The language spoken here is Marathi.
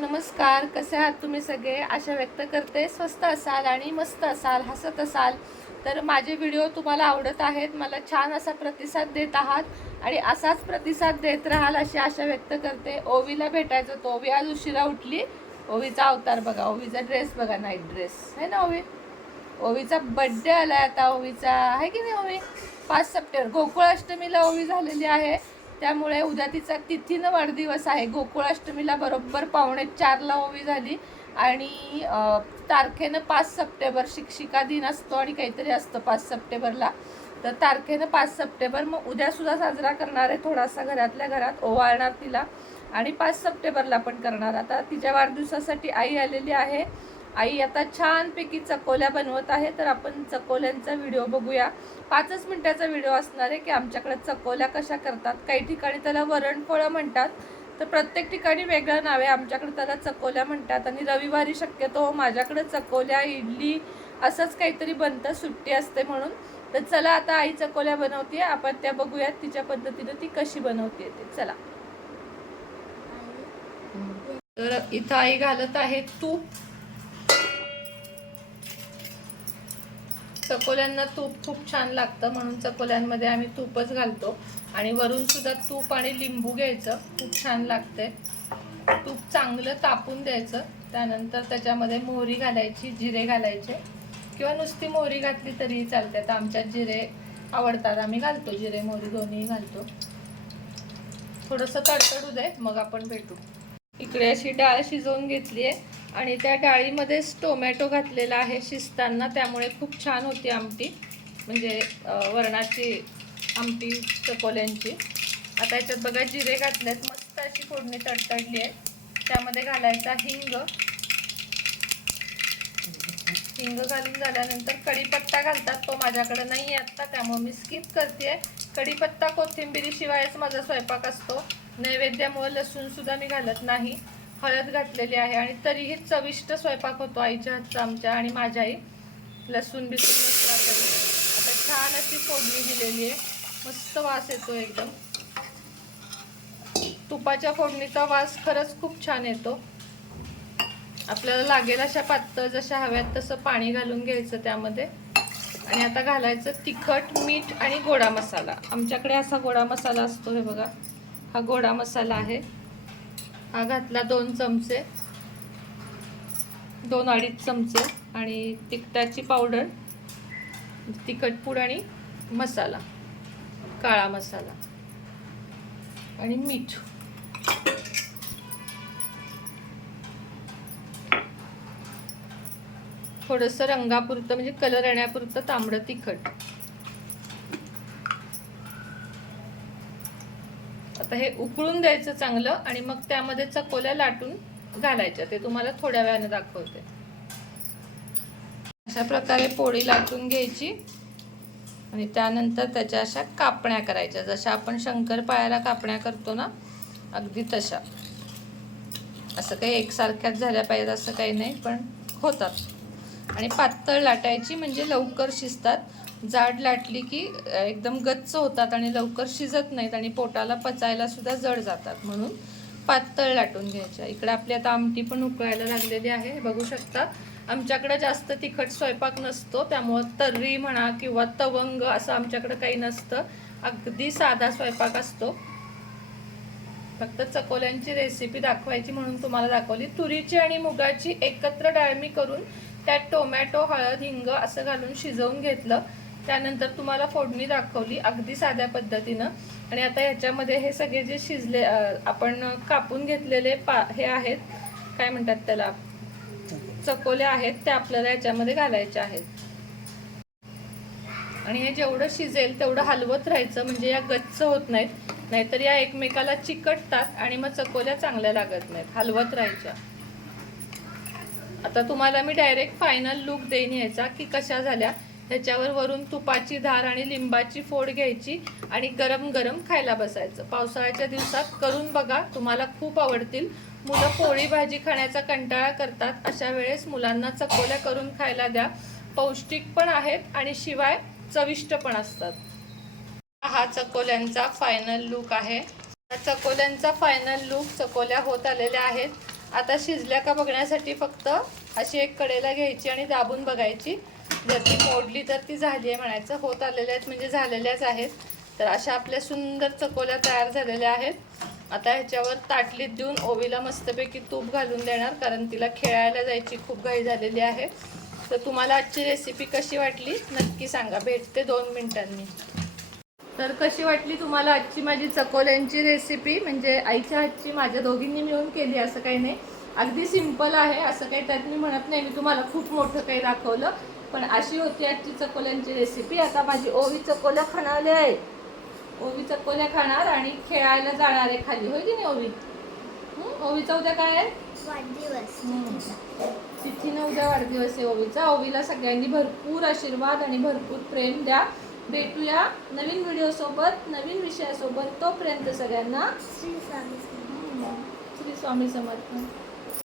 नमस्कार कसे आहात तुम्ही सगळे? आशा व्यक्त करते. स्वस्त असाल आणि मस्त असाल हसत असाल तर माझे व्हिडिओ तुम्हाला आवडत आहेत. मला छान असा प्रतिसाद देत आहात आणि असाच प्रतिसाद देत राहाल अशी आशा व्यक्त करते. ओवीला भेटायचं होतं. ओवी आज उशिरा उठली. ओवीचा अवतार बघा. ओवीचा ड्रेस बघा. Night dress. आहे ना ओवी? ओवीचा बड्डे आला आहे आता. ओवीचा. आहे की नाही ओवी? पाच सप्टेंबर. गोकुळाष्टमीला ओवी झालेली आहे. त्यामुळे उद्या तिचा तिथीनं वाढदिवस आहे. गोकुळाष्टमीला बरोबर पावणे चारला ओवी झाली आणि तारखेनं पाच सप्टेंबर शिक्षिका दिन असतो आणि काहीतरी असतं पाच सप्टेंबरला. तर तारखेनं पाच सप्टेंबर मग उद्यासुद्धा साजरा करणार आहे थोडासा घरातल्या घरात ओवाळणार तिला. आणि पाच सप्टेंबरला पण करणार. आता तिच्या वाढदिवसासाठी आई आलेली आहे. आई आता छानपैकी चकोल्या बनवत आहे तर आपण चकोल्यांचा व्हिडिओ बघूया. पाचच मिनटाचा व्हिडिओ असणार आहे की आमच्याकडे चकोल्या कशा करतात. काही ठिकाणी त्याला वरणफळं म्हणतात. तर प्रत्येक ठिकाणी वेगळं नाव आहे. आमच्याकडे त्याला चकोल्या म्हणतात. आणि रविवारी शक्यतो माझ्याकडे चकोल्या इडली असंच काहीतरी बनतं सुट्टी असते म्हणून. तर चला आता आई चकोल्या बनवते आपण त्या बघूयात तिच्या पद्धतीनं ती कशी बनवते ते. चला. तर इथं आई घालत आहे तूप. चकोल्यांना तूप खूप छान लागतं म्हणून चकोल्यांमध्ये आम्ही तूपच घालतो. आणि वरून सुद्धा तूप आणि लिंबू घ्यायचं खूप छान लागते. तूप चांगलं तापून द्यायचं त्यानंतर त्याच्यामध्ये मोहरी घालायची जिरे घालायचे. किंवा नुसती मोहरी घातली तरीही चालते. तर आमच्यात जिरे आवडतात. आम्ही घालतो जिरे मोहरी दोन्ही घालतो. थोडंसं तडतडू दे मग आपण भेटू. इकडे अशी डाळ शिजवून घेतली आहे आणि त्या डाळीमध्येच टोमॅटो घातलेला आहे शिजताना त्यामुळे खूप छान होती आमटी. म्हणजे वरणाची आमटी चकोल्यांची. आता याच्यात बघा जिरे घातलेत. मस्त अशी फोडणी तडतडली आहे. त्यामध्ये घालायचा हिंग. हिंग घालून झाल्यानंतर कढीपत्ता घालतात. तो माझ्याकडे नाही आहे आत्ता त्यामुळे मी स्किप करते कढीपत्ता कोथिंबिरीशिवायच माझा स्वयंपाक असतो. नैवेद्यामुळे लसूणसुद्धा मी घालत नाही. हळद घातलेली आहे आणि तरीही चविष्ट स्वयंपाक होतो आईच्या हातचा आमच्या आणि माझ्या आई. लसूण बिसून नसला तरी. आता छान अशी फोडणी दिलेली आहे. मस्त वास येतो एकदम. तुपाच्या फोडणीचा वास खरंच खूप छान येतो. आपल्याला लागेल अशा पातळ जशा हव्यात तसं पाणी घालून घ्यायचं त्यामध्ये. आणि आता घालायचं तिखट मीठ आणि गोडा मसाला. आमच्याकडे असा गोडा मसाला असतो हे बघा. हा गोडा मसाला आहे. हा घातला दोन चमचे. दोन अडीच चमचे आणि तिखटाची पावडर तिखट पूड आणि मसाला काळा मसाला आणि मीठ. थोडंसं रंगापुरतं म्हणजे कलर येण्यापुरतं तांबडं तिखट. आता हे उकळून द्यायचं चांगलं आणि मग त्यामध्ये चकोल्या लाटून घालायच्या. ते तुम्हाला थोड्या वेळाने दाखवते. अशा प्रकारे पोळी लाटून घ्यायची. आणि त्यानंतर त्याच्या अशा कापण्या करायच्या. जशा आपण शंकरपाळ्याला कापण्या करतो ना अगदी तशा. असं काही एकसारख्याच झाल्या पाहिजेत असं काही नाही पण होतात. आणि पातळ लाटायची म्हणजे लवकर शिजतात. जाड लाटली की एकदम गच्च होतात आणि लवकर शिजत नाहीत आणि पोटाला पचायला सुद्धा जड जातात. म्हणून पातळ लाटून घ्यायच्या. इकडे आपली आता आमटी पण उकळायला लागलेली आहे. बघू शकता. आमच्याकडे जास्त तिखट स्वयंपाक नसतो. त्यामुळं तर्री म्हणा किंवा तवंग असं आमच्याकडे काही नसतं. अगदी साधा स्वयंपाक असतो. फक्त चकोल्यांची रेसिपी दाखवायची म्हणून तुम्हाला दाखवली. तुरीची आणि मुगाची एकत्र डाळमी करून त्यात टोमॅटो हळद हिंग असं घालून शिजवून घेतलं. त्यानंतर तुम्हाला फोडणी दाखवली अगदी साध्या पद्धतीनं. आणि आता ह्याच्यामध्ये हे सगळे जे शिजले आपण कापून घेतलेले पा हे आहेत. काय म्हणतात त्याला? चकोल्या आहेत ते आपल्याला याच्यामध्ये घालायचे आहेत. आणि हे जेवढं शिजेल तेवढं हलवत राहायचं म्हणजे या गच्च होत नाहीत. नाहीतर या एकमेकाला चिकटतात आणि मग चकोल्या चांगल्या लागत नाहीत हलवत राहायच्या. आता तुम्हाला मी डायरेक्ट फायनल लुक देईन यायचा की कशा झाल्या. त्याच्यावर वरून तुपाची धार आणि लिंबाची फोड घ्यायची आणि गरम गरम खायला बसायचं. पावसाळ्याच्या दिवसात करून बघा तुम्हाला खूप आवडतील. मुलं पोळी भाजी खाण्याचा कंटाळा करतात. अशा वेळेस मुलांना चकोल्या करून खायला द्या. पौष्टिक पण आहेत आणि शिवाय चविष्ट पण असतात. हा चकोल्यांचा फायनल लुक आहे. चकोल्यांचा फायनल लुक चकोल्या होत आलेल्या आहेत. आता शिजल्या का बघण्यासाठी फक्त अशी एक कडेला घ्यायची आणि दाबून बघायची. जर ती मोडली तर ती झाली आहे म्हणायचं. होत आलेल्या आहेत म्हणजे झालेल्याच आहेत. तर अशा आपल्या सुंदर चकोल्या तयार झालेल्या आहेत. आता ह्याच्यावर ताटलीत देऊन ओवीला मस्तपैकी तूप घालून देणार कारण तिला खेळायला जायची खूप घाई झालेली आहे. तर तुम्हाला आजची रेसिपी कशी वाटली? नक्की सांगा. भेटते दोन मिनिटांनी. तर कशी वाटली तुम्हाला आजची माझी चकोल्यांची रेसिपी म्हणजे आईच्या हातची माझ्या दोघींनी मिळून केली असं काही नाही. अगदी सिंपल आहे असं काही त्यात मी म्हणत नाही. मी तुम्हाला खूप मोठं काही दाखवलं. पण अशी होती आजची चकोल्यांची रेसिपी आता माझी ओवी चकोल्या खाणारे आहे. ओवी चकोल्या खाणार आणि खेळायला जाणार आहे खाली. होय की नाही ओवी? ओवीचा उद्या काय आहे? वाढदिवस. तिथीनं उद्या वाढदिवस आहे ओवीचा. ओवीला सगळ्यांनी भरपूर आशीर्वाद आणि भरपूर प्रेम द्या. भेटूया नवीन व्हिडिओ सोबत नवीन विषयासोबत. तोपर्यंत सगळ्यांना श्री स्वामी. श्री स्वामी समर्थ.